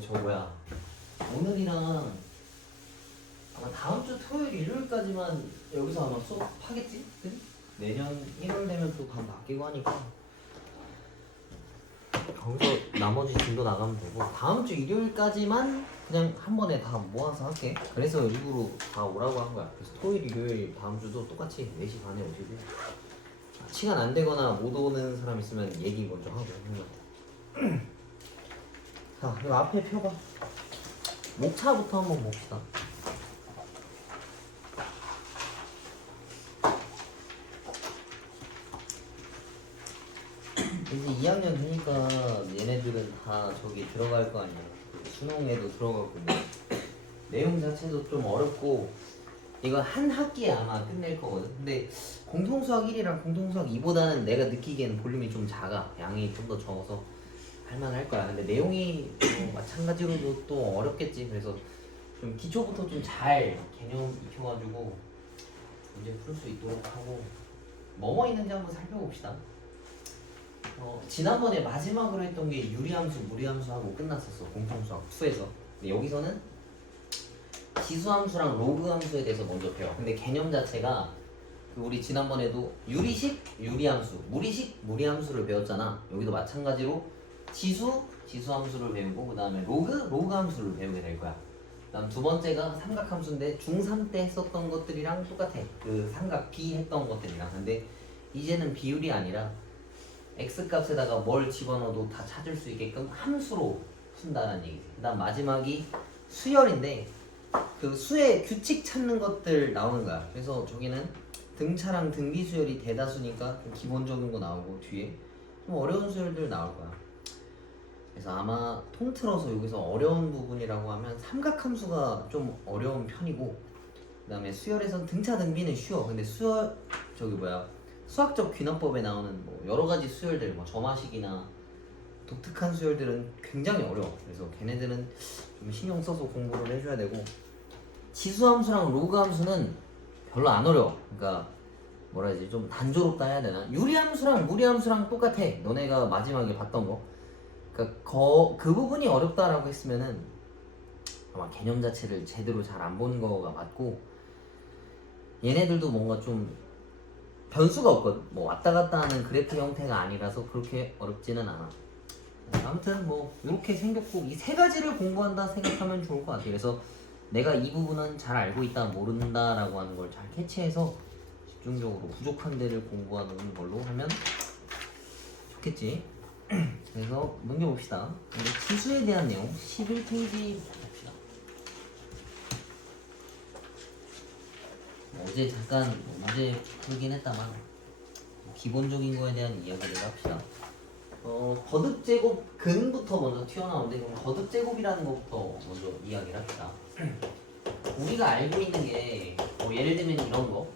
저 뭐야 오늘이랑 아마 다음 주 토요일 일요일까지만 여기서 아마 수업하겠지? 그지? 내년 1월 되면 또 반 바뀌고 하니까 거기서 나머지 진도 나가면 되고 다음 주 일요일까지만 그냥 한 번에 다 모아서 할게. 그래서 일부러 다 오라고 한 거야. 그래서 토요일 일요일 다음 주도 똑같이 4시 반에 오시고 시간 안 되거나 못 오는 사람 있으면 얘기 먼저 하고 자 이거 앞에 펴봐. 목차부터 한번 봅시다. 이제 2학년 되니까 얘네들은 다 저기 들어갈 거 아니야. 수능에도 들어가고 뭐. 내용 자체도 좀 어렵고 이거 한 학기에 아마 끝낼 거거든. 근데 공통수학 1이랑 공통수학 2보다는 내가 느끼기에는 볼륨이 좀 작아. 양이 좀 더 적어서 할만할 거야. 근데 내용이 마찬가지로도 또 어렵겠지. 그래서 좀 기초부터 좀 잘 개념 익혀가지고 문제 풀 수 있도록 하고 뭐뭐 있는지 한번 살펴봅시다. 지난번에 마지막으로 했던 게 유리함수, 무리함수하고 끝났었어. 공통수학 2에서. 근데 여기서는 지수함수랑 로그함수에 대해서 먼저 배워. 근데 개념 자체가 우리 지난번에도 유리식, 유리함수, 무리식, 무리함수를 배웠잖아. 여기도 마찬가지로 지수, 지수함수를 배우고 그 다음에 로그, 로그함수를 배우게 될 거야. 그 다음 두 번째가 삼각함수인데 중3 때 했었던 것들이랑 똑같아. 그 삼각 B 했던 것들이랑. 근데 이제는 비율이 아니라 x값에다가 뭘 집어넣어도 다 찾을 수 있게끔 함수로 푼다는 얘기지. 그 다음 마지막이 수열인데 그 수의 규칙 찾는 것들 나오는 거야. 그래서 저기는 등차랑 등비 수열이 대다수니까 좀 기본적인 거 나오고 뒤에 좀 어려운 수열들 나올 거야. 그래서 아마 통틀어서 여기서 어려운 부분이라고 하면 삼각함수가 좀 어려운 편이고 그 다음에 수열에선 등차 등비는 쉬워. 근데 수열 수학적 귀납법에 나오는 뭐 여러 가지 수열들, 뭐 점화식이나 독특한 수열들은 굉장히 어려워. 그래서 걔네들은 좀 신경 써서 공부를 해줘야 되고 지수함수랑 로그함수는 별로 안 어려워. 그러니까 뭐라 해야지 좀 단조롭다 해야 되나? 유리함수랑 무리함수랑 똑같아. 너네가 마지막에 봤던 거. 그러니까 그 부분이 어렵다라고 했으면은 아마 개념 자체를 제대로 잘 안 본 거가 맞고 얘네들도 뭔가 좀 변수가 없거든. 뭐 왔다 갔다 하는 그래프 형태가 아니라서 그렇게 어렵지는 않아. 아무튼 뭐 이렇게 생겼고 이 세 가지를 공부한다 생각하면 좋을 것 같아. 그래서 내가 이 부분은 잘 알고 있다 모른다라고 하는 걸 잘 캐치해서 집중적으로 부족한 데를 공부하는 걸로 하면 좋겠지. 그래서 넘겨봅시다. 근데 지수에 대한 내용 11페이지 봅시다. 어제 잠깐 문제 풀긴 했다만 기본적인 거에 대한 이야기를 합시다. 거듭 제곱 근부터 먼저 튀어나오는데 그럼 거듭 제곱이라는 것부터 먼저 이야기를 합시다. 우리가 알고 있는 게 예를 들면 이런 거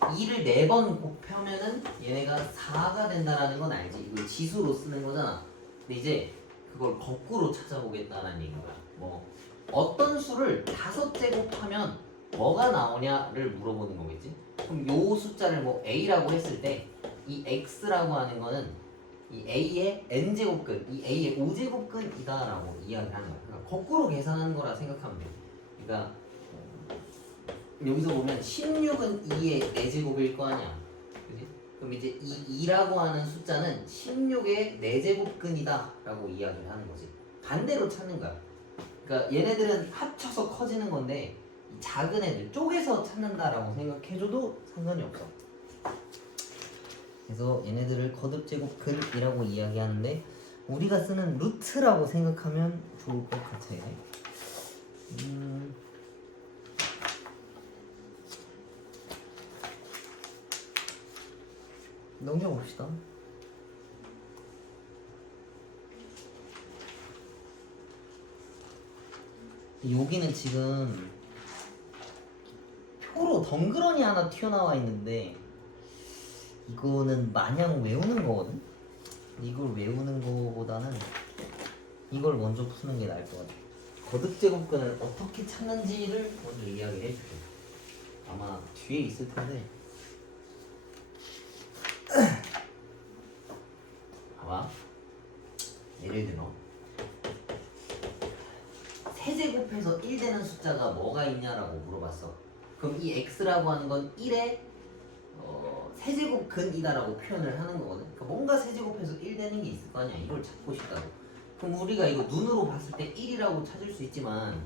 2를 4번 곱하면은 얘네가 4가 된다라는 건 알지? 이걸 지수로 쓰는 거잖아. 근데 이제 그걸 거꾸로 찾아보겠다는 얘기인 거야. 뭐 어떤 수를 5제곱하면 뭐가 나오냐를 물어보는 거겠지? 그럼 요 숫자를 뭐 a라고 했을 때 이 x라고 하는 거는 이 a의 n제곱근, 이 a의 5제곱근이다라고 이야기하는 거야. 그러니까 거꾸로 계산하는 거라 생각하면 돼. 그러니까 여기서 보면 16은 2의 4제곱일 거 아니야. 그지? 그럼 이제 이 2라고 하는 숫자는 16의 4제곱근이다 라고 이야기를 하는 거지. 반대로 찾는 거야. 그러니까 얘네들은 합쳐서 커지는 건데 이 작은 애들 쪼개서 찾는다라고 생각해줘도 상관이 없어. 그래서 얘네들을 거듭제곱근이라고 이야기하는데 우리가 쓰는 루트라고 생각하면 좋을 것 같아. 넘겨봅시다. 여기는 지금 표로 덩그러니 하나 튀어나와 있는데 이거는 마냥 외우는 거거든? 이걸 외우는 거보다는 이걸 먼저 푸는 게 나을 것 같아. 거듭제곱근을 어떻게 찾는지를 먼저 이야기를 해줄게. 아마 뒤에 있을 텐데 봐봐. 예를 들어 세제곱해서 1 되는 숫자가 뭐가 있냐라고 물어봤어. 그럼 이 x라고 하는 건 1의 세제곱 근이다라고 표현을 하는 거거든. 그러니까 뭔가 세제곱해서 1 되는 게 있을 거 아니야. 이걸 찾고 싶다고. 그럼 우리가 이거 눈으로 봤을 때 1이라고 찾을 수 있지만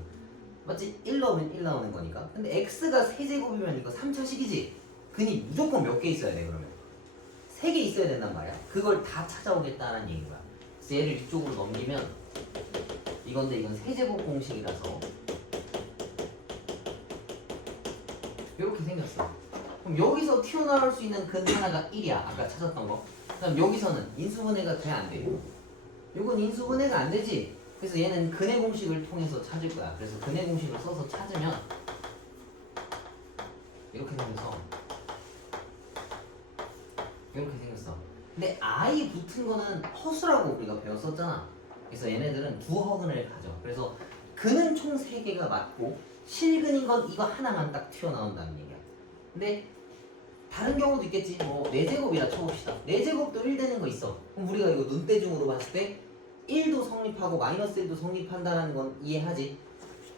맞지? 1 넣으면 1 나오는 거니까. 근데 x가 세제곱이면 이거 3차식이지. 근이 무조건 몇 개 있어야 돼 그러면? 3개 있어야 된단 말이야. 그걸 다 찾아오겠다는 얘기인 거야. 그래서 얘를 이쪽으로 넘기면 이건데 이건 세제곱 공식이라서 이렇게 생겼어. 그럼 여기서 튀어나올 수 있는 근 하나가 1이야. 아까 찾았던 거. 그럼 여기서는 인수분해가 돼 안 돼? 이건 인수분해가 안 되지. 그래서 얘는 근의 공식을 통해서 찾을 거야. 그래서 근의 공식을 써서 찾으면 이렇게 생겨서 이렇게 생겼어. 근데 I 붙은 거는 허수라고 우리가 배웠었잖아. 그래서 얘네들은 두 허근을 가져. 그래서 근은 총 3개가 맞고 실근인 건 이거 하나만 딱 튀어나온다는 얘기야. 근데 다른 경우도 있겠지. 뭐 4제곱이라 쳐봅시다. 4제곱도 1 되는 거 있어. 그럼 우리가 이거 눈대중으로 봤을 때 1도 성립하고 마이너스 1도 성립한다는 건 이해하지.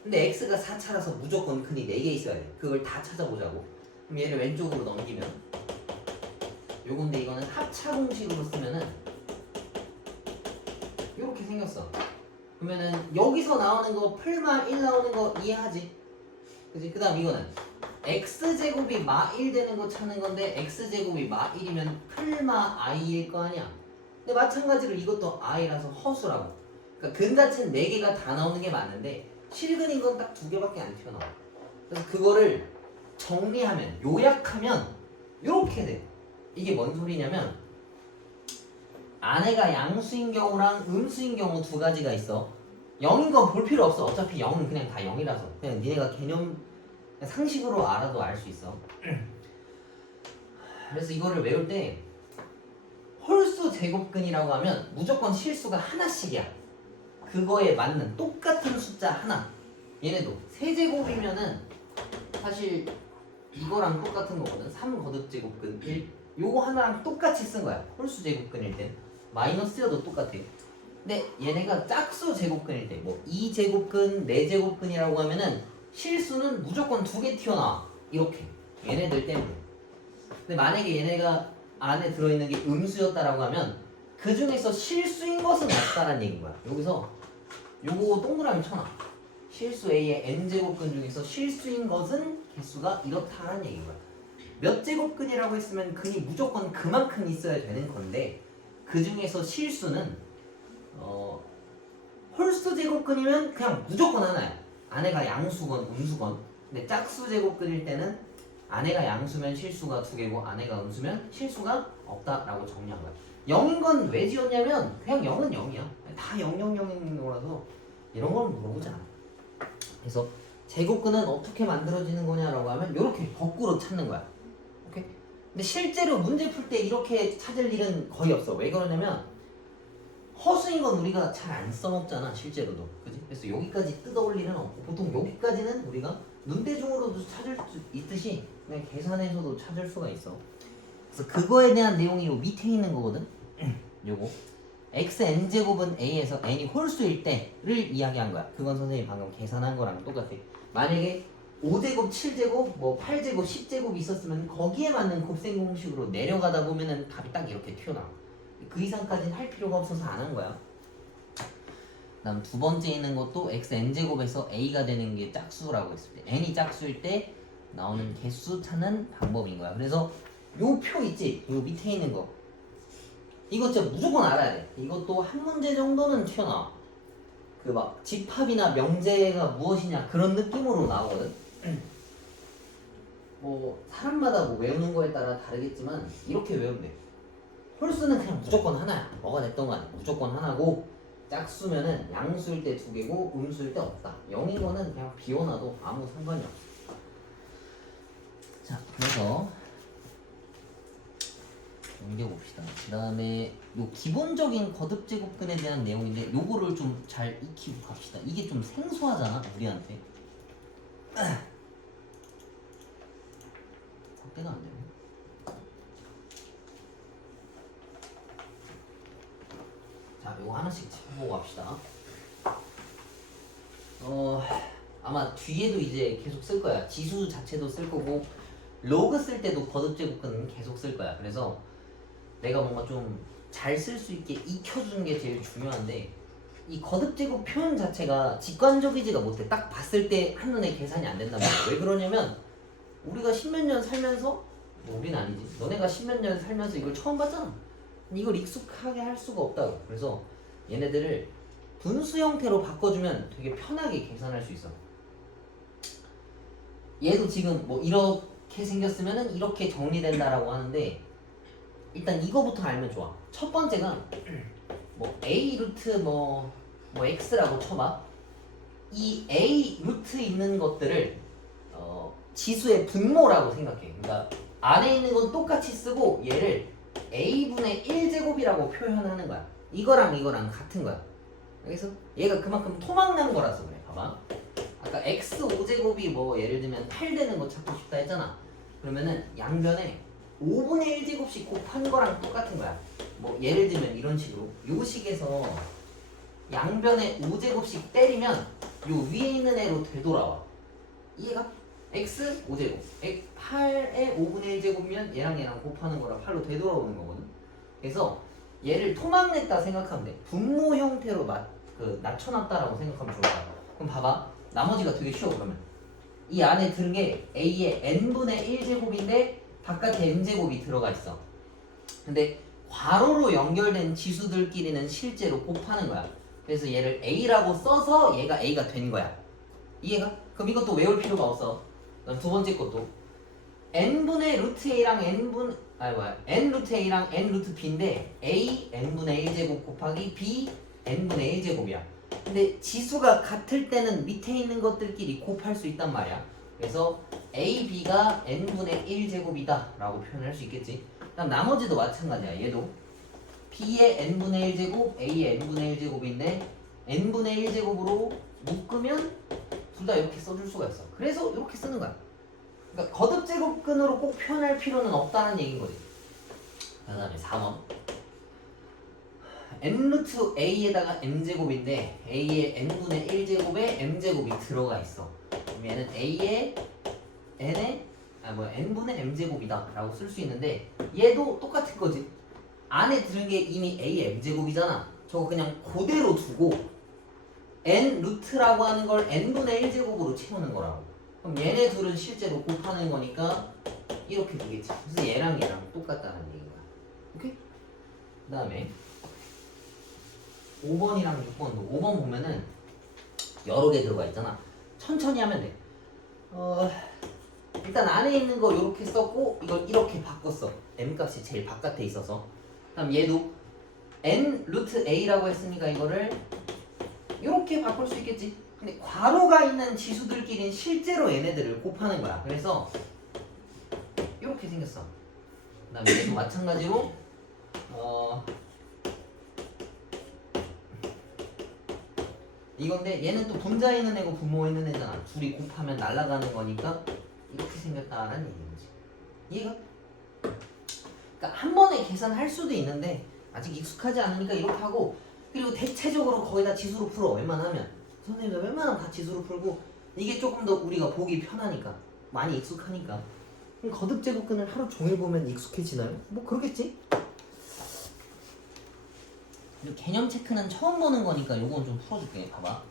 근데 x가 4차라서 무조건 근이 4개 있어야 돼. 그걸 다 찾아보자고. 그럼 얘를 왼쪽으로 넘기면 요건데 이거는 합차 공식으로 쓰면은 이렇게 생겼어. 그러면은 여기서 나오는 거 풀마 1 나오는 거 이해하지? 그지? 그 다음 이거는 x제곱이 마 1 되는 거 찾는 건데 x제곱이 마 1이면 풀마 i일 거 아니야. 근데 마찬가지로 이것도 i라서 허수라고. 그러니까 근 자체는 4개가 다 나오는 게 맞는데 실근인 건 딱 2개밖에 안 튀어나와. 그래서 그거를 정리하면 요약하면 이렇게 돼. 이게 뭔 소리냐면 안에가 양수인 경우랑 음수인 경우 두 가지가 있어. 0인 건 볼 필요 없어. 어차피 0은 그냥 다 0이라서 그냥 니네가 개념 상식으로 알아도 알 수 있어. 그래서 이거를 외울 때 홀수 제곱근이라고 하면 무조건 실수가 하나씩이야. 그거에 맞는 똑같은 숫자 하나. 얘네도 세제곱이면은 사실 이거랑 똑같은 거거든. 3거듭 제곱근 1. 요거 하나랑 똑같이 쓴 거야. 홀수 제곱근일 땐 마이너스여도 똑같아. 근데 얘네가 짝수 제곱근일 때 뭐 2제곱근, 4제곱근이라고 하면은 실수는 무조건 2개 튀어나와. 이렇게 얘네들 때문에. 근데 만약에 얘네가 안에 들어있는 게 음수였다라고 하면 그 중에서 실수인 것은 없다라는 얘기인 거야. 여기서 요거 동그라미 쳐놔. 실수 A의 n제곱근 중에서 실수인 것은 개수가 이렇다라는 얘기인 거야. 몇 제곱근이라고 했으면 근이 무조건 그만큼 있어야 되는 건데 그 중에서 실수는 홀수 제곱근이면 그냥 무조건 하나야. 안에가 양수건 음수건. 근데 짝수 제곱근일 때는 안에가 양수면 실수가 2개고 안에가 음수면 실수가 없다라고 정리한 거야. 0인 건 왜 지었냐면 그냥 0은 0이야. 다 0, 0, 0인 거라서 이런 걸 물어보지 않아. 그래서 제곱근은 어떻게 만들어지는 거냐라고 하면 이렇게 거꾸로 찾는 거야. 오케이? 근데 실제로 문제 풀 때 이렇게 찾을 일은 거의 없어. 왜 그러냐면 허수인 건 우리가 잘 안 써먹잖아 실제로도. 그지? 그래서 여기까지 뜯어올 일은 없고 보통 여기까지는 우리가 눈대중으로도 찾을 수 있듯이 그냥 계산해서도 찾을 수가 있어. 그래서 그거에 대한 내용이 요 밑에 있는 거거든. 요거 xn제곱은 a에서 n이 홀수일 때를 이야기한 거야. 그건 선생님이 방금 계산한 거랑 똑같아. 만약에 5제곱, 7제곱, 뭐 8제곱, 10제곱 있었으면 거기에 맞는 곱셈 공식으로 내려가다 보면은 답이 딱 이렇게 튀어나와. 그 이상까지는 할 필요가 없어서 안 한 거야. 그다음 두 번째 있는 것도 xn제곱에서 a가 되는 게 짝수라고 했을 때 n이 짝수일 때 나오는 개수 찾는 방법인 거야. 그래서 요 표 있지? 요 밑에 있는 거 이거 진짜 무조건 알아야 돼. 이것도 한 문제 정도는 튀어나와. 그 막 집합이나 명제가 무엇이냐 그런 느낌으로 나오거든. 뭐 사람마다 뭐 외우는 거에 따라 다르겠지만 이렇게 외우면 돼. 홀수는 그냥 무조건 하나야. 뭐가 됐던 간에 무조건 하나고 짝수면은 양수일 때 2개고 음수일 때 없다. 0인 거는 그냥 비워놔도 아무 상관이 없어. 자, 그래서 넘겨봅시다. 그 다음에 요 기본적인 거듭제곱근에 대한 내용인데 요거를 좀 잘 익히고 갑시다. 이게 좀 생소하잖아 우리한테. 확대가 안 되네. 자, 요거 하나씩 짚어보고 갑시다. 아마 뒤에도 이제 계속 쓸 거야. 지수 자체도 쓸 거고 로그 쓸 때도 거듭 제곱근은 계속 쓸 거야. 그래서 내가 뭔가 좀 잘 쓸 수 있게 익혀주는 게 제일 중요한데 이 거듭 제곱 표현 자체가 직관적이지가 못해. 딱 봤을 때 한눈에 계산이 안 된단 말이야. 왜 그러냐면 우리가 십몇 년 살면서 뭐 우린 아니지. 너네가 십몇 년 살면서 이걸 처음 봤잖아. 이걸 익숙하게 할 수가 없다고. 그래서 얘네들을 분수 형태로 바꿔주면 되게 편하게 계산할 수 있어. 얘도 지금 뭐 이렇게 생겼으면은 이렇게 정리된다라고 하는데 일단 이거부터 알면 좋아. 첫 번째가 뭐 a 루트 뭐 x라고 쳐봐. 이 a 루트 있는 것들을 지수의 분모라고 생각해. 그러니까 안에 있는 건 똑같이 쓰고 얘를 a분의 1제곱이라고 표현하는 거야. 이거랑 이거랑 같은 거야. 그래서 얘가 그만큼 토막난 거라서 그래. 봐봐. 아까 x 5제곱이 뭐 예를 들면 8 되는 거 찾고 싶다 했잖아. 그러면은 양변에 5분의 1제곱씩 곱한 거랑 똑같은 거야. 뭐 예를 들면 이런 식으로 요 식에서 양변에 5제곱씩 때리면 요 위에 있는 애로 되돌아와. 이해가? x 5제곱 8의 5분의 1제곱이면 얘랑 얘랑 곱하는 거라 8로 되돌아오는 거거든. 그래서 얘를 토막냈다 생각하면 돼. 분모 형태로 낮춰놨다라고 생각하면 좋을 거야. 그럼 봐봐. 나머지가 되게 쉬워. 그러면 이 안에 들은 게 a의 n분의 1제곱인데 바깥에 n제곱이 들어가 있어. 근데 괄호로 연결된 지수들끼리는 실제로 곱하는 거야. 그래서 얘를 a라고 써서 얘가 a가 된 거야. 이해가? 그럼 이것도 외울 필요가 없어. 그다음 두 번째 것도 n분의 루트 a랑 n 루트 a랑 n 루트 b인데 a n분의 1제곱 곱하기 b n분의 1제곱이야. 근데 지수가 같을 때는 밑에 있는 것들끼리 곱할 수 있단 말이야. 그래서 a, b가 n분의 1제곱이다 라고 표현할 수 있겠지. 그다음 나머지도 마찬가지야. 얘도 b의 n분의 1제곱, a의 n분의 1제곱인데 n분의 1제곱으로 묶으면 둘 다 이렇게 써줄 수가 있어. 그래서 이렇게 쓰는 거야. 그러니까 거듭제곱근으로 꼭 표현할 필요는 없다는 얘기인 거지. 그 다음에 4번 n루트 a에다가 m제곱인데 a의 n분의 1제곱에 m제곱이 들어가 있어. 그럼 얘는 a의 n분의 m제곱이다 라고 쓸 수 있는데 얘도 똑같은 거지. 안에 들은 게 이미 a의 m제곱이잖아. 저거 그냥 그대로 두고 n 루트라고 하는 걸 n분의 1제곱으로 채우는 거라고. 그럼 얘네 둘은 실제로 곱하는 거니까 이렇게 되겠지. 그래서 얘랑 얘랑 똑같다는 얘기인 거야. 오케이? 그 다음에 5번이랑 6번도 5번 보면은 여러 개 들어가 있잖아. 천천히 하면 돼. 일단 안에 있는 거 이렇게 썼고 이걸 이렇게 바꿨어. m값이 제일 바깥에 있어서. 그다음 얘도 n 루트 a라고 했으니까 이거를 이렇게 바꿀 수 있겠지. 근데 괄호가 있는 지수들끼리는 실제로 얘네들을 곱하는 거야. 그래서 이렇게 생겼어. 그다음에 얘도 마찬가지로 이건데 얘는 또 분자 있는 애고 분모 있는 애잖아. 둘이 곱하면 날아가는 거니까 이렇게 생겼다라는 얘기인 거지. 이해가? 그러니까 한 번에 계산할 수도 있는데 아직 익숙하지 않으니까 이렇게 하고, 그리고 대체적으로 거의 다 지수로 풀어. 웬만하면 선생님들 웬만하면 다 지수로 풀고 이게 조금 더 우리가 보기 편하니까, 많이 익숙하니까. 그럼 거듭제곱근을 하루 종일 보면 익숙해지나요? 뭐 그러겠지? 개념 체크는 처음 보는 거니까 요건 좀 풀어줄게. 봐봐.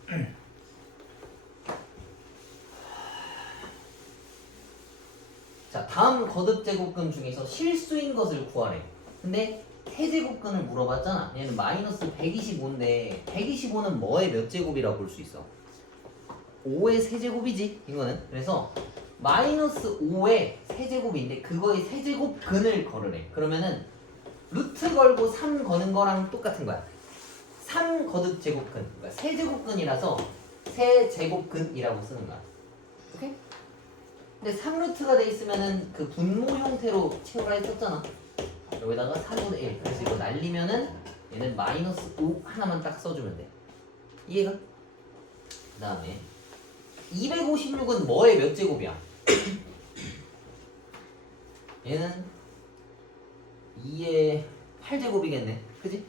자, 다음 거듭제곱근 중에서 실수인 것을 구하래. 근데 세제곱근을 물어봤잖아. 얘는 마이너스 125인데 125는 뭐의 몇 제곱이라고 볼 수 있어? 5의 세제곱이지 이거는. 그래서 마이너스 5의 세제곱인데 그거의 세제곱근을 걸으래. 그러면은 루트 걸고 3 거는 거랑 똑같은 거야. 3 거듭 제곱근. 그러니까 세제곱근이라서 세제곱근이라고 쓰는 거야. 오케이? 근데 3루트가 돼 있으면은 그 분모 형태로 채우라 했었잖아. 여기다가 4분의 1. 그래서 이거 날리면은 얘는 마이너스 5 하나만 딱 써주면 돼. 이해가? 그 다음에 256은 뭐의 몇 제곱이야? 얘는 2의 8제곱이겠네. 그지?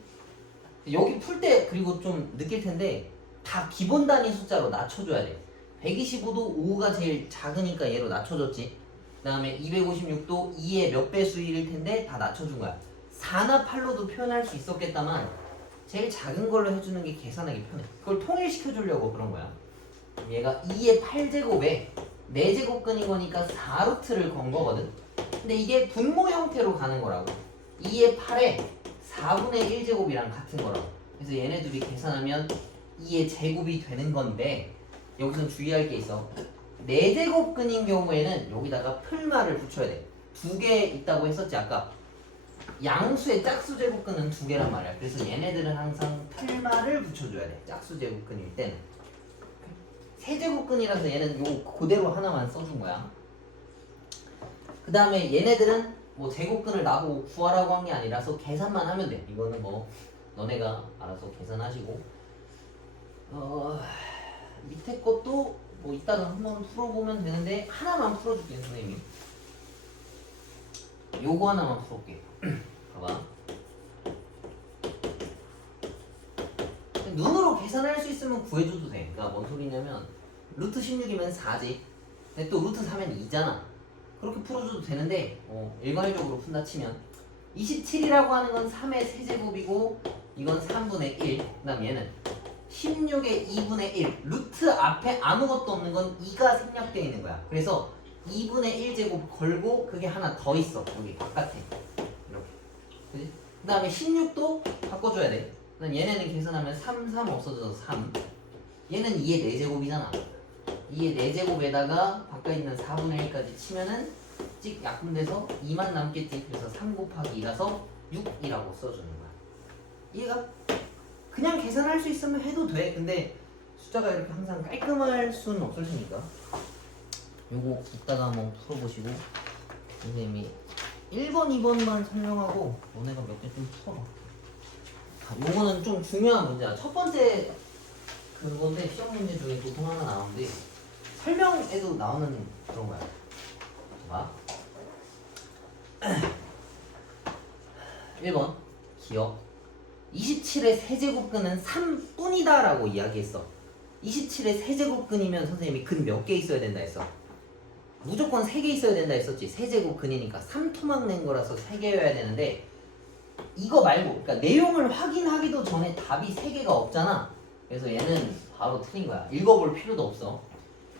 여기 풀 때 그리고 좀 느낄 텐데 다 기본 단위 숫자로 낮춰줘야 돼. 125도 5가 제일 작으니까 얘로 낮춰줬지. 그 다음에 256도 2의 몇 배수일 텐데 다 낮춰준 거야. 4나 8로도 표현할 수 있었겠다만 제일 작은 걸로 해주는 게 계산하기 편해. 그걸 통일시켜주려고 그런 거야. 얘가 2의 8제곱에 4제곱근인 거니까 4루트를 건 거거든. 근데 이게 분모 형태로 가는 거라고. 2의 8에 4분의 1제곱이랑 같은 거라고. 그래서 얘네 둘이 계산하면 2의 제곱이 되는 건데 여기서 주의할 게 있어. 4제곱근인 경우에는 여기다가 풀말을 붙여야 돼. 2개 있다고 했었지 아까. 양수의 짝수 제곱근은 2개란 말이야. 그래서 얘네들은 항상 풀말을 붙여줘야 돼. 짝수 제곱근일 때는. 세제곱근이라서 얘는 요 그대로 하나만 써준 거야. 그 다음에 얘네들은 뭐 제곱근을 나보고 구하라고 한 게 아니라서 계산만 하면 돼. 이거는 뭐 너네가 알아서 계산하시고 밑에 것도 뭐 이따가 한번 풀어보면 되는데 하나만 풀어줄게 선생님이. 요거 하나만 풀어볼게. 봐봐. 눈으로 계산할 수 있으면 구해줘도 돼. 그러니까 뭔 소리냐면 루트 16이면 4지. 근데 또 루트 4면 2잖아. 그렇게 풀어줘도 되는데 일괄적으로 푼다 치면 27이라고 하는 건 3의 세제곱이고 이건 3분의 1. 그 다음 얘는 16의 2분의 1. 루트 앞에 아무것도 없는 건 2가 생략되어 있는 거야. 그래서 2분의 1제곱 걸고 그게 하나 더 있어. 여기 바깥에. 이렇게. 그지? 그 다음에 16도 바꿔줘야 돼. 그다음 얘네는 계산하면 3, 3 없어져서 3. 얘는 2의 4제곱이잖아. 2의 4제곱에다가 바깥에 있는 4분의 1까지 치면은 찍 약분돼서 2만 남겠지. 그래서 3 곱하기 2라서 6이라고 써주는 거야. 이해가? 그냥 계산할 수 있으면 해도 돼. 근데 숫자가 이렇게 항상 깔끔할 수는 없을 테니까 요거 이따가 한번 풀어보시고 선생님이 1번, 2번만 설명하고 너네가 몇 개 좀 풀어봐. 요거는 좀 중요한 문제야. 첫 번째 그건데 시험 문제 중에 보통 하나 나오는데 설명에도 나오는 그런 거야. 봐. 1번 기억. 27의 세제곱근은 3뿐이다 라고 이야기했어. 27의 세제곱근이면 선생님이 근 몇 개 있어야 된다 했어? 무조건 3개 있어야 된다 했었지. 세제곱근이니까 3토막 낸 거라서 3개여야 되는데 이거 말고 그러니까 내용을 확인하기도 전에 답이 3개가 없잖아. 그래서 얘는 바로 틀린 거야. 읽어볼 필요도 없어.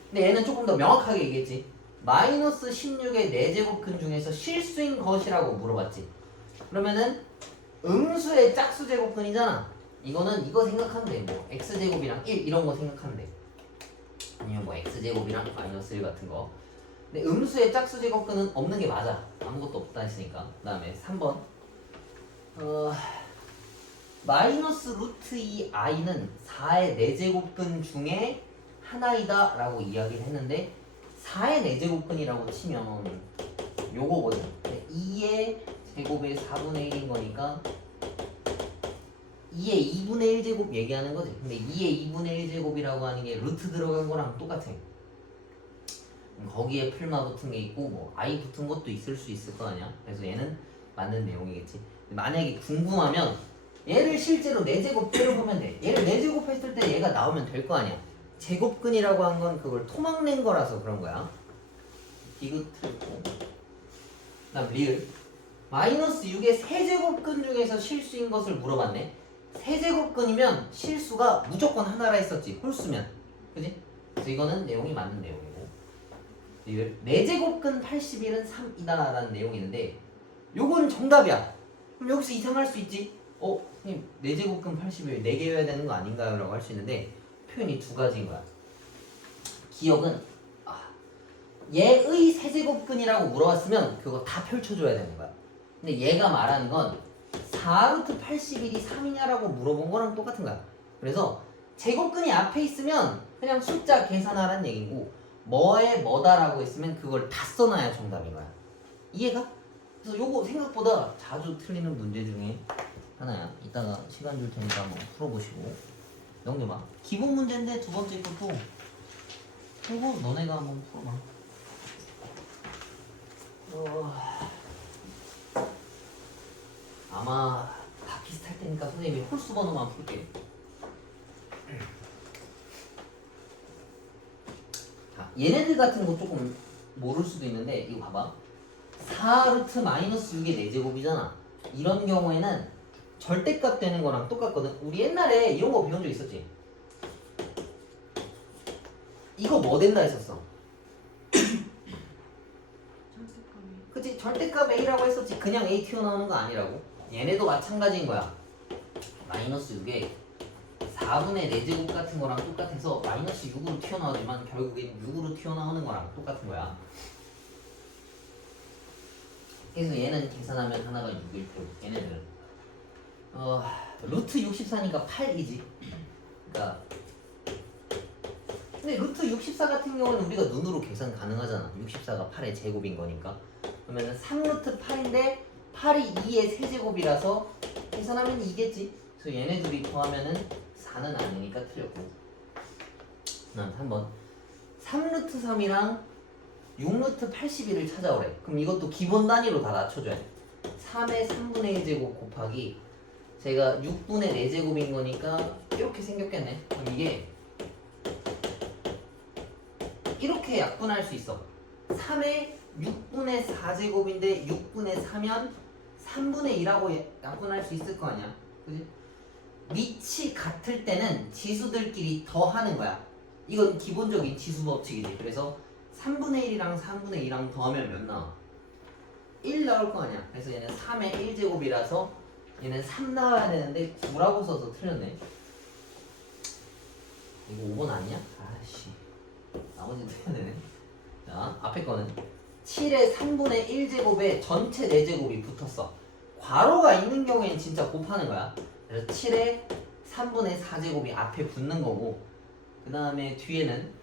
근데 얘는 조금 더 명확하게 얘기했지. 마이너스 16의 4제곱근 중에서 실수인 것이라고 물어봤지. 그러면은 음수의 짝수 제곱근이잖아. 이거는 이거 생각하면 돼. 뭐 x제곱이랑 1 이런 거 생각하면 돼. 아니면 뭐 x제곱이랑 마이너스 1 같은 거. 근데 음수의 짝수 제곱근은 없는 게 맞아. 아무것도 없다 했으니까. 그 다음에 3번 마이너스 루트 2 i는 4의 4제곱근 중에 하나이다 라고 이야기를 했는데 4의 4제곱근이라고 치면 요거거든. 2의 제곱의 4분의 1인 거니까 2의 2분의 1제곱 얘기하는 거지. 근데 2의 2분의 1제곱이라고 하는 게 루트 들어간 거랑 똑같아. 거기에 풀마 붙은 게 있고 뭐 i 붙은 것도 있을 수 있을 거 아니야. 그래서 얘는 맞는 내용이겠지. 만약에 궁금하면 얘를 실제로 4제곱대로 보면 돼. 얘를 4제곱 했을 때 얘가 나오면 될 거 아니야. 제곱근이라고 한 건 그걸 토막 낸 거라서 그런 거야. 디귿했고 그다음 리을 마이너스 6의 세제곱근 중에서 실수인 것을 물어봤네. 세제곱근이면 실수가 무조건 하나라 했었지. 홀수면. 그지? 그래서 이거는 내용이 맞는 내용이고 리을 4제곱근 81은 3이다 라는 내용이 있는데 요거는 정답이야. 그럼 여기서 이상할 수 있지. 선생님 4제곱근 81 4개여야 되는 거 아닌가요? 라고 할 수 있는데 표현이 두 가지인 거야. 기억은 얘의 세제곱근이라고 물어봤으면 그거 다 펼쳐줘야 되는 거야. 근데 얘가 말하는 건 4루트 81이 3이냐라고 물어본 거랑 똑같은 거야. 그래서 제곱근이 앞에 있으면 그냥 숫자 계산하라는 얘기고 뭐에 뭐다라고 했으면 그걸 다 써놔야 정답인 거야. 이해가? 그래서 요거 생각보다 자주 틀리는 문제 중에 하나야. 이따가 시간 줄 테니까 한번 풀어보시고 넘겨봐. 기본 문제인데 두 번째 것도 이거 너네가 한번 풀어봐. 아마 다 비슷할 테니까 선생님이 홀수 번호만 풀게. 얘네들 같은 거 조금 모를 수도 있는데 이거 봐봐. 4루트 마이너스 6의 4제곱이잖아. 이런 경우에는 절대값 되는 거랑 똑같거든. 우리 옛날에 이런 거 배운 적 있었지? 이거 뭐 된다 했었어? 그치? 절대값 A라고 했었지. 그냥 A 튀어나오는 거 아니라고. 얘네도 마찬가지인 거야. 마이너스 6에 4분의 4제곱 같은 거랑 똑같아서 마이너스 6으로 튀어나오지만 결국엔 6으로 튀어나오는 거랑 똑같은 거야. 그래서 얘는 계산하면 하나가 6일 테고 얘네들은 루트 64니까 8이지. 그러니까 근데 루트 64 같은 경우는 우리가 눈으로 계산 가능하잖아. 64가 8의 제곱인 거니까. 그러면 3루트 8인데 8이 2의 세제곱이라서 계산하면 2겠지. 그래서 얘네 둘이 더하면은 4는 아니니까 틀렸고. 그다음 3번 3루트 3이랑 6루트 81을 찾아오래. 그럼 이것도 기본 단위로 다 낮춰줘야 돼. 3의 3분의 1제곱 곱하기 제가 6분의 4제곱인 거니까 이렇게 생겼겠네. 그럼 이게 이렇게 약분할 수 있어. 3의 6분의 4제곱인데 6분의 4면 3분의 2라고 약분할 수 있을 거 아니야. 그지? 밑이 같을 때는 지수들끼리 더하는 거야. 이건 기본적인 지수 법칙이지. 그래서 3분의 1이랑 3분의 2랑 더하면 몇 나와? 1 나올 거 아니야. 그래서 얘는 3의 1제곱이라서 얘는 3 나와야 되는데 9라고 써서 틀렸네. 이거 5번 아니야? 아씨. 나머지는 틀려야 되네. 자, 앞에 거는 7의 3분의 1제곱에 전체 4제곱이 붙었어. 괄호가 있는 경우에는 진짜 곱하는 거야. 그래서 7의 3분의 4제곱이 앞에 붙는 거고, 그 다음에 뒤에는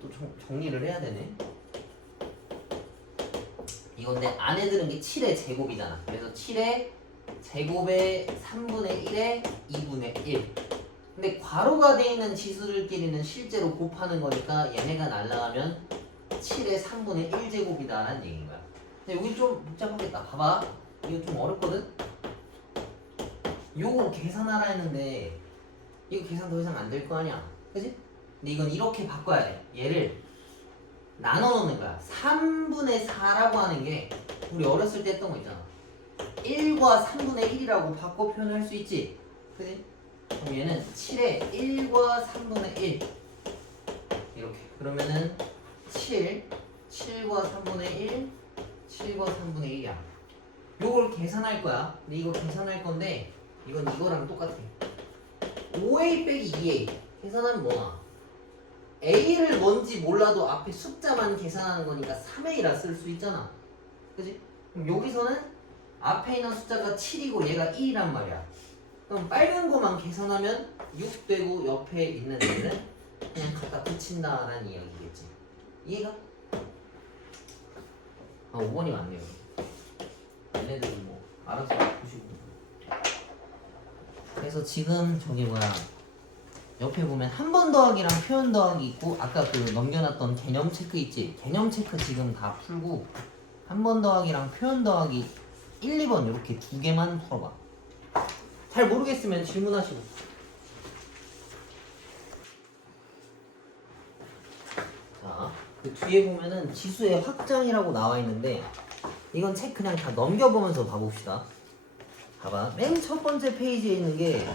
또 정리를 해야 되네. 이건데 안에 들은 게 7의 제곱이잖아. 그래서 7의 제곱의 3분의 1에 2분의 1. 근데 괄호가 되어 있는 지수들끼리는 실제로 곱하는 거니까 얘네가 날라가면 7의 3분의 1제곱이다라는 얘기인 거야. 근데 여기 좀 복잡하겠다. 봐봐. 이거 좀 어렵거든? 요거 계산하라 했는데 이거 계산 더 이상 안 될 거 아니야. 그치? 근데 이건 이렇게 바꿔야 돼. 얘를 나눠 놓는 거야. 3분의 4라고 하는 게 우리 어렸을 때 했던 거 있잖아. 1과 3분의 1이라고 바꿔 표현할 수 있지. 그치? 그럼 얘는 7의 1과 3분의 1 이렇게. 그러면은 7과 3분의 1 7과 3분의 1이야. 요걸 계산할 거야. 근데 이거 계산할 건데 이건 이거랑 똑같아. 5a 빼기 2a 계산하면 뭐나? a를 뭔지 몰라도 앞에 숫자만 계산하는 거니까 3a라 쓸 수 있잖아. 그치? 그럼 여기서는 앞에 있는 숫자가 7이고 얘가 1이란 말이야. 그럼 빨간 거만 계산하면 6 되고 옆에 있는 애는 그냥 갖다 붙인다라는 이야기겠지. 이해가? 5번이 맞네요. 얘네들은 뭐 알아서 보시고. 그래서 지금 저기 뭐야 옆에 보면 한 번 더하기랑 표현 더하기 있고 아까 그 넘겨놨던 개념 체크 있지? 개념 체크 지금 다 풀고 한 번 더하기랑 표현 더하기 1, 2번 이렇게 두 개만 풀어봐. 잘 모르겠으면 질문하시고. 자, 그 뒤에 보면은 지수의 확장이라고 나와 있는데 이건 책 그냥 다 넘겨보면서 봐봅시다. 봐봐. 맨 첫 번째 페이지에 있는 게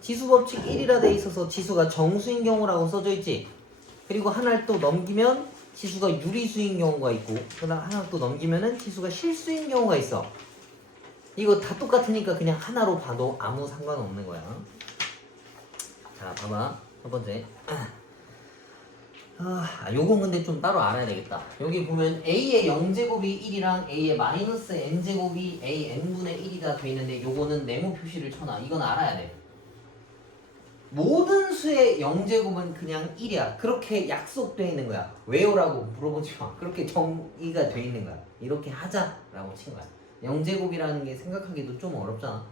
지수법칙 1이라 돼 있어서 지수가 정수인 경우라고 써져 있지. 그리고 하나를 또 넘기면 지수가 유리수인 경우가 있고 그다음 하나 또 넘기면은 지수가 실수인 경우가 있어. 이거 다 똑같으니까 그냥 하나로 봐도 아무 상관없는 거야. 자, 봐봐. 첫 번째. 요건 근데 좀 따로 알아야 되겠다. 여기 보면 a의 0제곱이 1이랑 a의 마이너스 n제곱이 a n분의 1이다 돼 있는데 요거는 네모 표시를 쳐놔. 이건 알아야 돼. 모든 수의 0제곱은 그냥 1이야. 그렇게 약속돼 있는 거야. 왜요라고 물어보지 마. 그렇게 정의가 돼 있는 거야. 이렇게 하자라고 친 거야. 0제곱이라는 게 생각하기도 좀 어렵잖아.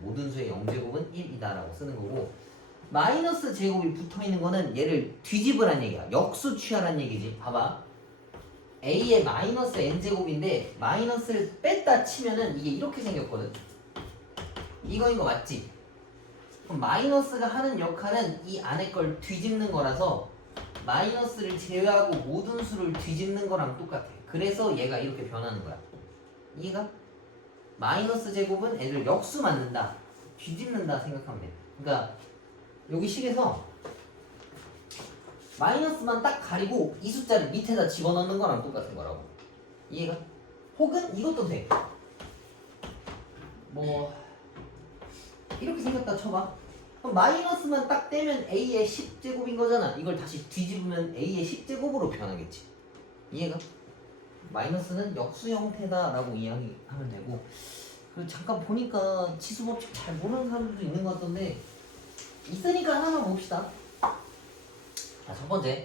모든 수의 0제곱은 1이다라고 쓰는 거고 마이너스 제곱이 붙어있는 거는 얘를 뒤집으란 얘기야. 역수 취하란 얘기지. 봐봐. a의 마이너스 n제곱인데 마이너스를 뺐다 치면은 이게 이렇게 생겼거든. 이거인 거 맞지? 그럼 마이너스가 하는 역할은 이 안에 걸 뒤집는 거라서 마이너스를 제외하고 모든 수를 뒤집는 거랑 똑같아. 그래서 얘가 이렇게 변하는 거야. 이해가? 마이너스 제곱은 애들 역수 만든다, 뒤집는다 생각하면 돼. 그러니까 여기 식에서 마이너스만 딱 가리고 이 숫자를 밑에다 집어넣는 거랑 똑같은 거라고. 이해가? 혹은 이것도 돼. 뭐 이렇게 생겼다 쳐봐. 그럼 마이너스만 딱 떼면 a의 10제곱인 거잖아. 이걸 다시 뒤집으면 a의 10제곱으로 변하겠지. 이해가? 마이너스는 역수 형태다라고 이야기하면 되고. 그리고 잠깐 보니까 치수 법칙 잘 모르는 사람들도 있는 것 같던데 있으니까 하나만 봅시다. 자, 첫 번째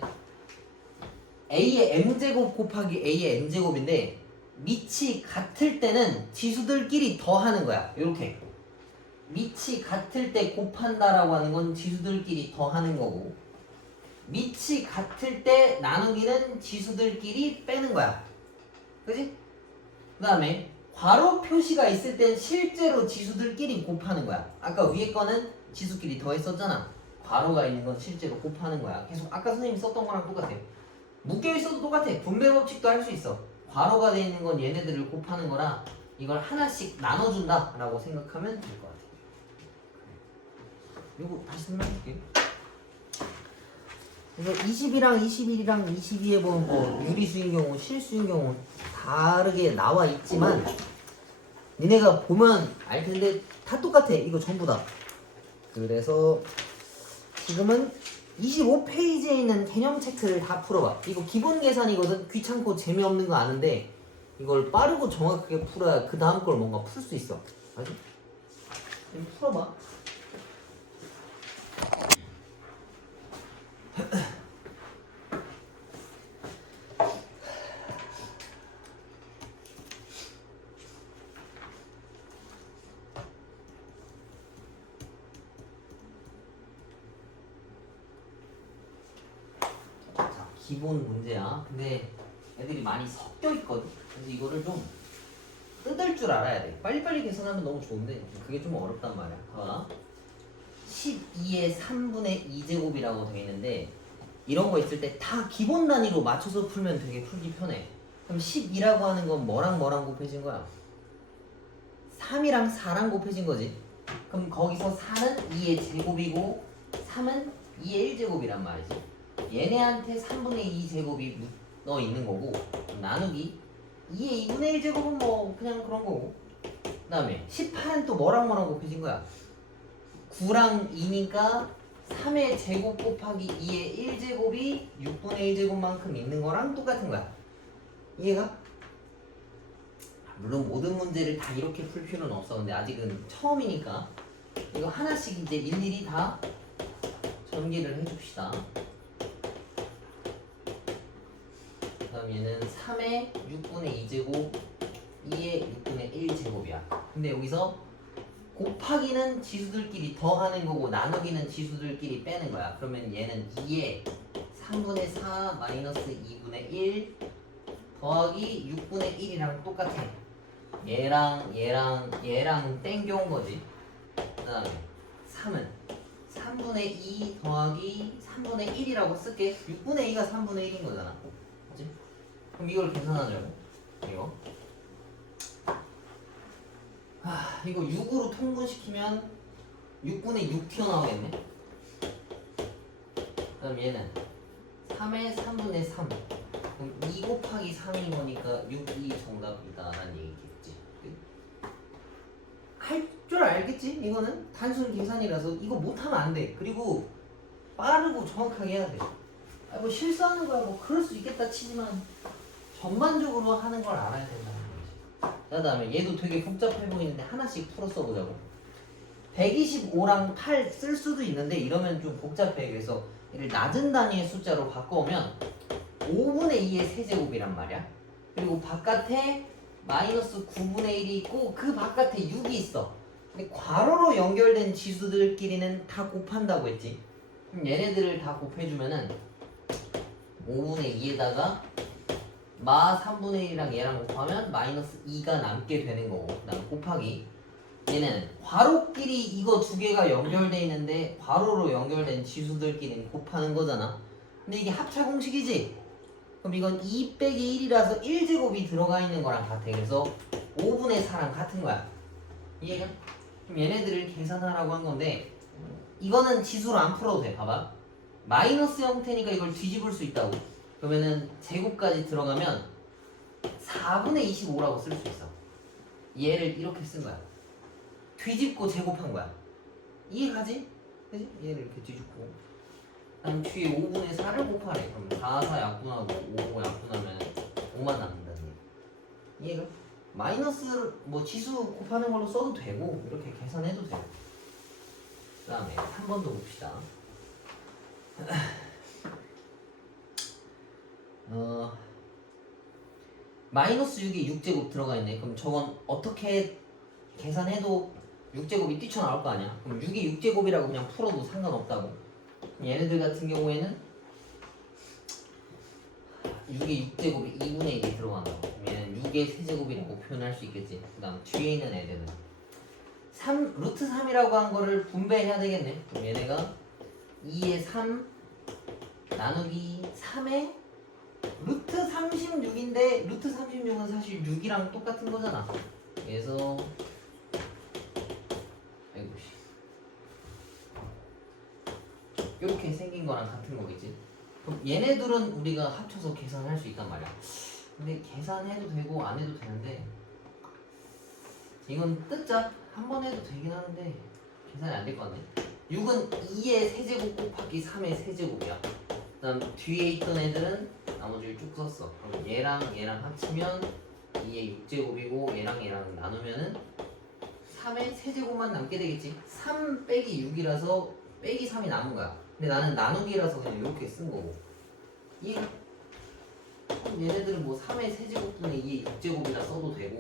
a의 m제곱 곱하기 a의 n제곱인데 밑이 같을 때는 지수들끼리 더하는 거야. 이렇게 밑이 같을 때 곱한다라고 하는 건 지수들끼리 더하는 거고, 밑이 같을 때 나누기는 지수들끼리 빼는 거야. 그지? 그 다음에 괄호 표시가 있을 땐 실제로 지수들끼리 곱하는 거야. 아까 위에 거는 지수끼리 더했었잖아. 괄호가 있는 건 실제로 곱하는 거야. 계속 아까 선생님이 썼던 거랑 똑같아. 묶여 있어도 똑같아. 분배 법칙도 할 수 있어. 괄호가 돼 있는 건 얘네들을 곱하는 거라 이걸 하나씩 나눠준다 라고 생각하면 될 것 같아. 이거 다시 설명해줄게. 그래서 20이랑 21이랑 22에 보면 뭐 유리수인 경우 실수인 경우 다르게 나와 있지만 니네가 보면 알 텐데 다 똑같아. 이거 전부 다. 그래서 지금은 25페이지에 있는 개념 체크를 다 풀어봐. 이거 기본 계산이거든. 귀찮고 재미없는 거 아는데 이걸 빠르고 정확하게 풀어야 그 다음 걸 뭔가 풀 수 있어. 알지? 풀어봐. 기본 문제야. 근데 애들이 많이 섞여 있거든. 그래서 이거를 좀 뜯을 줄 알아야 돼. 빨리빨리 계산하면 너무 좋은데 그게 좀 어렵단 말이야. 봐봐. 12의 3분의 2제곱이라고 되어 있는데 이런 거 있을 때 다 기본 단위로 맞춰서 풀면 되게 풀기 편해. 그럼 12라고 하는 건 뭐랑 뭐랑 곱해진 거야? 3이랑 4랑 곱해진 거지. 그럼 거기서 4는 2의 제곱이고 3은 2의 1제곱이란 말이지. 얘네한테 3분의 2제곱이 넣어 있는 거고, 나누기 2의 2분의 1제곱은 뭐 그냥 그런 거고, 그 다음에 18은 또 뭐랑 뭐랑 곱해진 거야? 9랑 2니까 3의 제곱 곱하기 2의 1제곱이 6분의 1제곱만큼 있는 거랑 똑같은 거야. 이해가? 물론 모든 문제를 다 이렇게 풀 필요는 없어. 근데 아직은 처음이니까 이거 하나씩 이제 일일이 다 전개를 해줍시다. 그 다음 얘는 3의 6분의 2제곱 2의 6분의 1제곱이야. 근데 여기서 곱하기는 지수들끼리 더하는 거고 나누기는 지수들끼리 빼는 거야. 그러면 얘는 2의 3분의 4 마이너스 2분의 1 더하기 6분의 1이랑 똑같아. 얘랑 땡겨온 거지. 그 다음에 3은 3분의 2 더하기 3분의 1이라고 쓸게. 6분의 2가 3분의 1인 거잖아. 그치? 그럼 이걸 계산하자고. 이거 6으로 통분시키면 6분의 6 튀어나오겠네. 그 다음 얘는 3의 3분의 3. 그럼 2 곱하기 3인 거니까 6이 정답이다 라는 얘기겠지. 할 줄 알겠지? 이거는 단순 계산이라서 이거 못하면 안 돼. 그리고 빠르고 정확하게 해야 돼. 뭐 실수하는 거야 뭐 그럴 수 있겠다 치지만 전반적으로 하는 걸 알아야 된다는 거지. 그 다음에 얘도 되게 복잡해 보이는데 하나씩 풀어 써보자고. 125랑 8 쓸 수도 있는데 이러면 좀 복잡해. 그래서 얘를 낮은 단위의 숫자로 바꿔오면 5분의 2의 세제곱이란 말이야. 그리고 바깥에 마이너스 9분의 1이 있고 그 바깥에 6이 있어. 근데 괄호로 연결된 지수들끼리는 다 곱한다고 했지. 그럼 얘네들을 다 곱해주면은 5분의 2에다가 마 3분의 1이랑 얘랑 곱하면 마이너스 2가 남게 되는 거고, 그 다음 곱하기 얘는 괄호끼리 이거 두 개가 연결돼 있는데 괄호로 연결된 지수들끼리는 곱하는 거잖아. 근데 이게 합차 공식이지? 그럼 이건 2 빼기 1이라서 1제곱이 들어가 있는 거랑 같아. 그래서 5분의 4랑 같은 거야. 이해가? 그럼 얘네들을 계산하라고 한 건데 이거는 지수로 안 풀어도 돼. 봐봐. 마이너스 형태니까 이걸 뒤집을 수 있다고. 그러면은 제곱까지 들어가면 4분의 25라고 쓸 수 있어. 얘를 이렇게 쓴 거야. 뒤집고 제곱한 거야. 이해가지? 그지? 얘를 이렇게 뒤집고 그다음 뒤에 5분의 4를 곱하래. 그럼 4, 4 약분하고 5 약분하면 5만 남는다는 얘기. 이해가? 마이너스 뭐 지수 곱하는 걸로 써도 되고 이렇게 계산해도 돼요. 그 다음에 한 번 더 봅시다. 마이너스 6이 6제곱 들어가 있네. 그럼 저건 어떻게 계산해도 6제곱이 뛰쳐나올 거 아니야. 그럼 6이 6제곱이라고 그냥 풀어도 상관없다고. 얘네들 같은 경우에는 6의 6제곱이 2분의 1이 들어간다고. 그럼 얘는 6의 세제곱이라고 표현할 수 있겠지. 그 다음 뒤에 있는 애들은 루트 3이라고 한 거를 분배해야 되겠네. 그럼 얘네가 2의 3 나누기 3의 루트 36인데 루트 36은 사실 6이랑 똑같은 거잖아. 그래서 아이고씨 이렇게 생긴 거랑 같은 거겠지. 그럼 얘네들은 우리가 합쳐서 계산할 수 있단 말이야. 근데 계산해도 되고 안 해도 되는데 이건 뜻잡 한 번 해도 되긴 하는데 계산이 안 될 것 같네. 6은 2의 세제곱 곱하기 3의 세제곱이야. 그 다음 뒤에 있던 애들은 나머지를 쭉 썼어. 그럼 얘랑 얘랑 합치면 2의 6제곱이고 얘랑 얘랑 나누면은 3의 세제곱만 남게 되겠지. 3 빼기 6이라서 빼기 3이 남은 거야. 근데 나는 나누기라서 그냥 이렇게 쓴 거고. 이해가? 얘네들은 뭐 3의 세제곱분의 2의 6제곱이라 써도 되고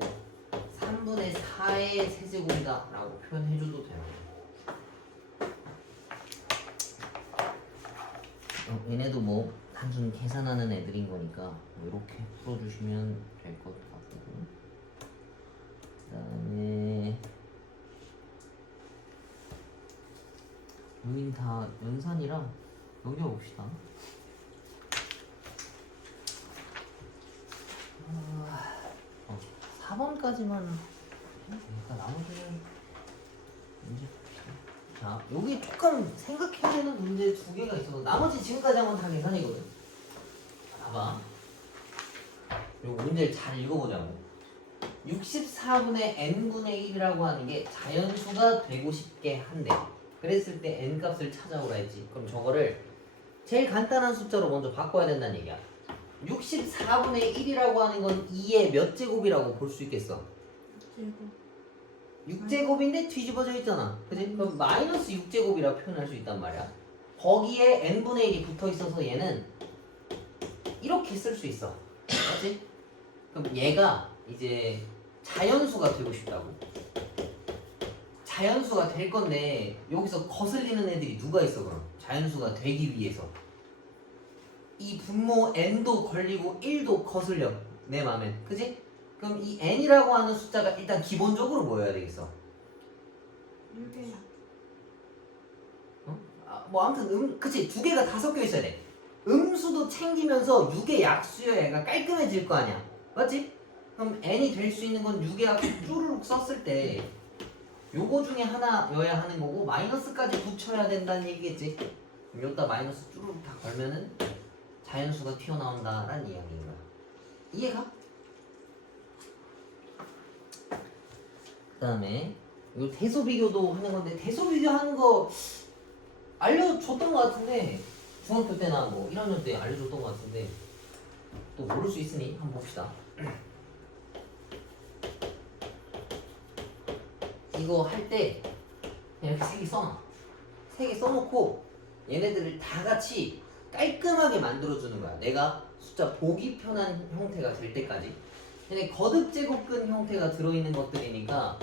3분의 4의 세제곱이다 라고 표현해줘도 되는 거야. 얘네도 뭐 단순 계산하는 애들인 거니까 뭐 이렇게 풀어주시면 될 것 같고, 그 다음에 여긴 다 연산이라 넘겨봅시다. 4번까지만 일단 나머지는 이제 자, 여기 조금 생각해야 되는 문제 두 개가 있어서 나머지 지금까지 한 건 다 계산이거든. 봐봐. 이 문제를 잘 읽어보자고. 64분의 n분의 1이라고 하는 게 자연수가 되고 싶게 한대. 그랬을 때 n 값을 찾아오라 했지. 그럼 저거를 제일 간단한 숫자로 먼저 바꿔야 된다는 얘기야. 64분의 1이라고 하는 건 2의 몇 제곱이라고 볼 수 있겠어? 6제곱인데 뒤집어져 있잖아. 그치? 그럼 마이너스 6제곱이라 표현할 수 있단 말이야. 거기에 n분의 1이 붙어 있어서 얘는 이렇게 쓸 수 있어. 맞지? 그럼 얘가 이제 자연수가 되고 싶다고. 자연수가 될 건데 여기서 거슬리는 애들이 누가 있어 그럼? 자연수가 되기 위해서 이 분모 n도 걸리고 1도 거슬려 내 맘엔. 그치? 그럼 이 n이라고 하는 숫자가 일단 기본적으로 뭐여야 되겠어? 6이야. 뭐 아무튼 그치? 두 개가 다 섞여 있어야 돼. 음수도 챙기면서 6의 약수여야 얘가 깔끔해질 거 아니야. 맞지? 그럼 n이 될 수 있는 건 6의 약수 쭈루룩 썼을 때 요거 중에 하나여야 하는 거고 마이너스까지 붙여야 된다는 얘기겠지. 그럼 여기다 마이너스 쭈루룩 다 걸면은 자연수가 튀어나온다라는 이야기인 거야. 이해가? 그 다음에 이 대소 비교도 하는 건데 대소 비교하는 거 알려줬던 것 같은데 중학교 때나 뭐 1학년 때 알려줬던 것 같은데 또 모를 수 있으니 한번 봅시다. 이거 할 때 이렇게 세 개 써놔. 세 개 써놓고 얘네들을 다 같이 깔끔하게 만들어주는 거야. 내가 숫자 보기 편한 형태가 될 때까지. 얘네 거듭 제곱근 형태가 들어있는 것들이니까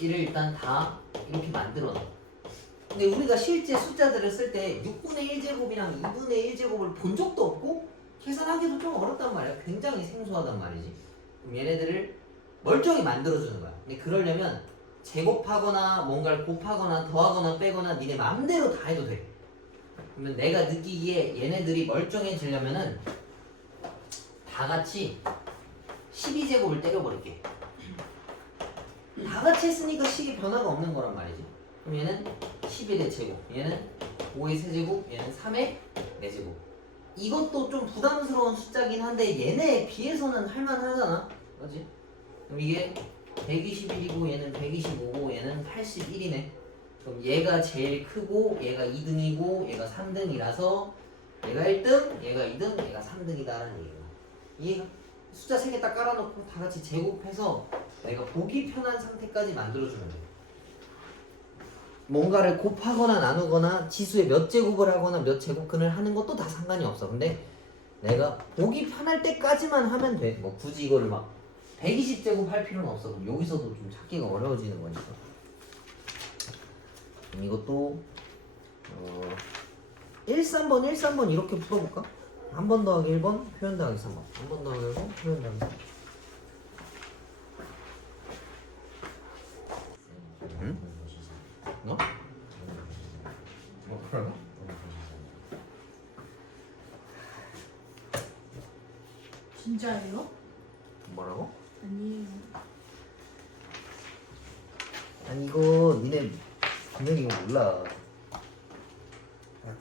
이를 일단 다 이렇게 만들어놔. 근데 우리가 실제 숫자들을 쓸 때 6분의 1제곱이랑 2분의 1제곱을 본 적도 없고 계산하기도 좀 어렵단 말이야. 굉장히 생소하단 말이지. 그럼 얘네들을 멀쩡히 만들어주는 거야. 근데 그러려면 제곱하거나 뭔가를 곱하거나 더하거나 빼거나 니네 맘대로 다 해도 돼. 그러면 내가 느끼기에 얘네들이 멀쩡해지려면은 다 같이 12제곱을 때려버릴게. 다 같이 했으니까 식이 변화가 없는 거란 말이지. 그럼 얘는 11의 제곱, 얘는 5의 세제곱, 얘는 3의 4제곱. 이것도 좀 부담스러운 숫자긴 한데 얘네에 비해서는 할만하잖아. 그렇지? 그럼 이게 121이고 얘는 125고 얘는 81이네. 그럼 얘가 제일 크고 얘가 2등이고 얘가 3등이라서 얘가 1등, 얘가 2등, 얘가 3등이다라는 얘기야. 이 숫자 3개 딱 깔아놓고 다 같이 제곱해서 내가 보기 편한 상태까지 만들어주면 돼. 뭔가를 곱하거나 나누거나 지수에 몇 제곱을 하거나 몇 제곱근을 하는 것도 다 상관이 없어. 근데 내가 보기 편할 때까지만 하면 돼. 뭐 굳이 이거를 막 120제곱 할 필요는 없어. 그럼 여기서도 좀 찾기가 어려워지는 거니까. 이것도 1, 3번, 1, 3번 이렇게 풀어볼까? 한 번 더하기 1번, 표현 더하기 3번. 한 번 더하기 1번, 표현 더하기 3번. 응? 뭐? 뭐라고? 진짜예요? 뭐라고? 아니에요. 아니 이거 니네 분명히 이거 몰라.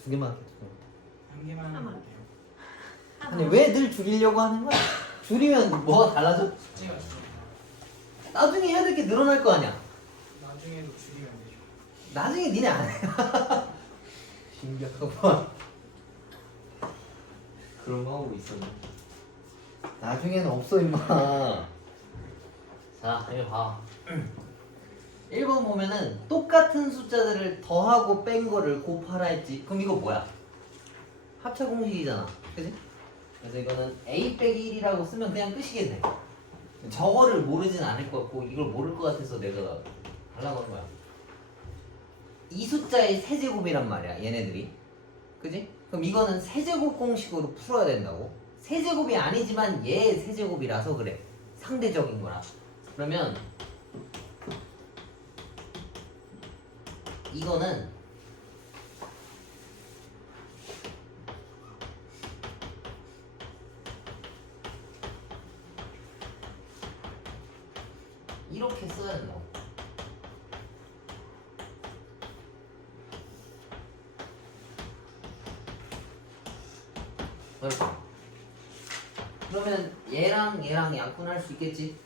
두 개만 할게. 한 개만 하나. 하면 돼요. 아니 왜 늘 줄이려고 하는 거야? 줄이면 뭐가 달라져? 제가 나중에 해야 될 게 늘어날 거 아니야. 나중에도 줄이면 되죠. 나중에 니네 안 해. 신기하구만. 그런 거 하고 있었네. 나중에는 없어 임마. 자 이거 봐. 1번 보면은 똑같은 숫자들을 더하고 뺀 거를 곱하라 했지. 그럼 이거 뭐야? 합차 공식이잖아. 그지? 그래서 이거는 a 빼기 1이라고 쓰면 그냥 끝이겠네. 저거를 모르진 않을 것 같고 이걸 모를 것 같아서 내가 하려고 한 거야. 이 숫자의 세제곱이란 말이야 얘네들이. 그지? 그럼 이거는 세제곱 공식으로 풀어야 된다고. 세제곱이 아니지만 얘 세제곱이라서 그래. 상대적인 거라. 그러면 이거는 이렇게 써야 된다고. 그러면 얘랑 얘랑 약분할 수 있겠지?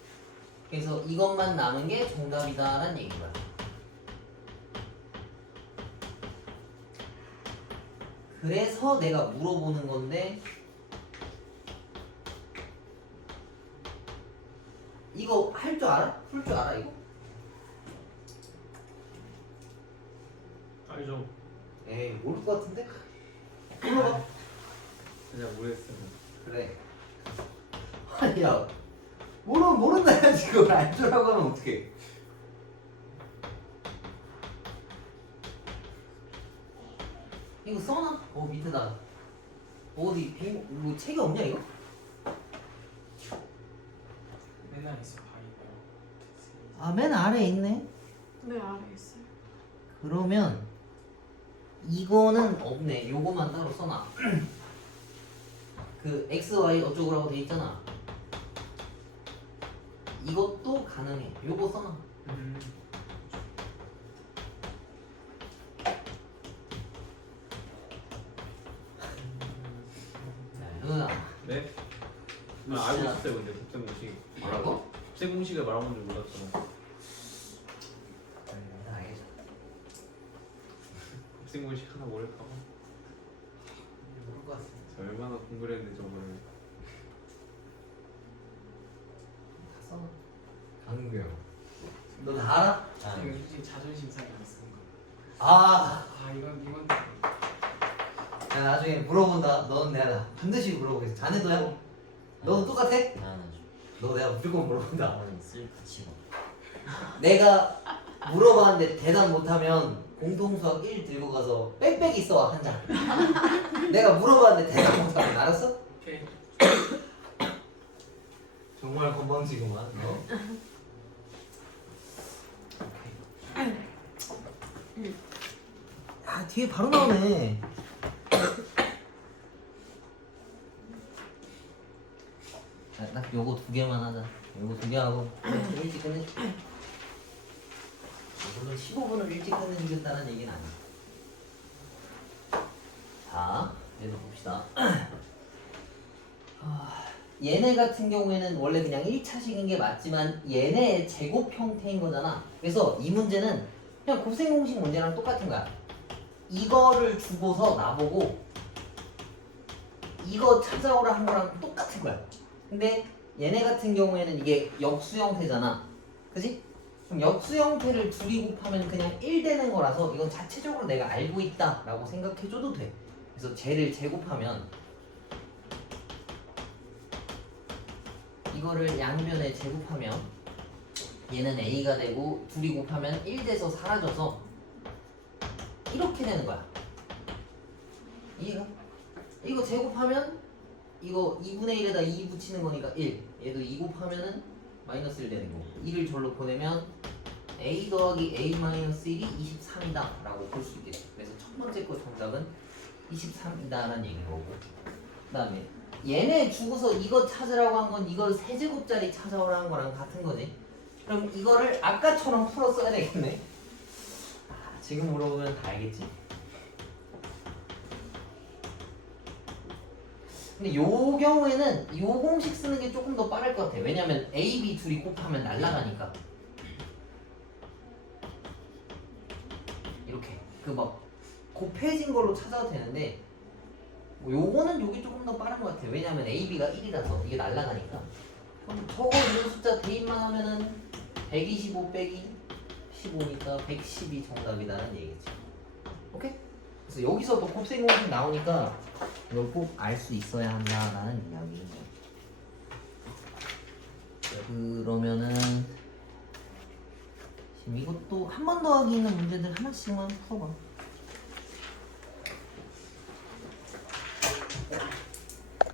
그래서 이것만 남은 게 정답이다라는 얘기인 거야. 그래서 내가 물어보는 건데 이거 할 줄 알아? 풀 줄 알아 이거? 알죠. 에이 모를 것 같은데? 물어봐. 그냥 모르겠으면. 그래. 아니야. 모른다 해야지. 그걸 알 줄라고 하면 어떡해. 이거 써놔? 밑에다. 어디 뭐 책이 없냐 이거? 맨날 있어 바이고요. 아 맨 아래에 있네. 네, 아래 있어요. 그러면 이거는 없네. 요거만 따로 써놔. 그 x, y 어쩌고라고 돼 있잖아. 이것도 가능해. 요거 써놔. 현우야. 네? 아, 알고 있었어요 근데 곱셈 공식. 뭐라고? 곱셈 공식을 말하는 줄 몰랐잖아. 알겠어. 곱셈 공식 하나 모를까봐. 모를 것 같습니다. 얼마나 공부를 했는데 저거를. 다 써놔. 강구요. 너 다 알아? 이거 솔직히 자존심 상해 안 쓰는 거. 아. 이건 야, 나중에 물어본다. 넌 내가 반드시 물어보겠어. 자네도 해? 너도 똑같아? 너 내가 무조건 물어본다. 내가 물어봤는데 대답 못하면 공통수학 1 들고 가서 빽빽이 써 한 장. 내가 물어봤는데 대답 못하면 알았어? 오케이. 정말 건방지구만 너. 아 뒤에 바로 나오네. 딱 요거 두 개만 하자. 요거 두 개 하고 좀 일찍 끝내. 물론 15분을 일찍 끝내주겠다는 얘기는 아니야. 자, 얘도 봅시다. 얘네 같은 경우에는 원래 그냥 1차식인 게 맞지만 얘네의 제곱 형태인 거잖아. 그래서 이 문제는 그냥 곱셈 공식 문제랑 똑같은 거야. 이거를 주고서 나보고 이거 찾아오라 한 거랑 똑같은 거야. 근데 얘네 같은 경우에는 이게 역수 형태잖아. 그지? 그럼 역수 형태를 둘이 곱하면 그냥 1 되는 거라서 이건 자체적으로 내가 알고 있다 라고 생각해줘도 돼. 그래서 쟤를 제곱하면 이거를 양변에 제곱하면 얘는 A가 되고 둘이 곱하면 1 돼서 사라져서 이렇게 되는 거야. 이해가? 이거 제곱하면 이거 2분의 1에다 2 붙이는 거니까 1. 얘도 2 곱하면은 마이너스 1 되는 거고 2를 절로 보내면 A 더하기 A 마이너스 1이 23이다 라고 볼 수 있겠죠. 그래서 첫 번째 거 정답은 23이다 라는 얘기인 거고, 그 다음에 얘네 주고서 이거 찾으라고 한 건 이걸 세제곱짜리 찾아오라 한 거랑 같은 거지. 그럼 이거를 아까처럼 풀어 써야 되겠네. 지금 물어보면 다 알겠지. 근데 요 경우에는 요 공식 쓰는 게 조금 더 빠를 것 같아. 왜냐면 A, B 둘이 곱하면 날라가니까. 이렇게 그 막 곱해진 걸로 찾아도 되는데 뭐 요거는 요게 조금 더 빠른 것 같아. 왜냐면 A, B가 1이라서 이게 날라가니까. 그럼 저거 이 숫자 대입만 하면은 125 빼기 15니까 110이 정답이다는 얘기겠지. 오케이? 그래서 여기서도 곱셈 공식 나오니까 이걸 꼭 알 수 있어야 한다라는 이야기인 거야. 그러면은 지금 이것도 한 번 더 하기 있는 문제들 하나씩만 풀어봐.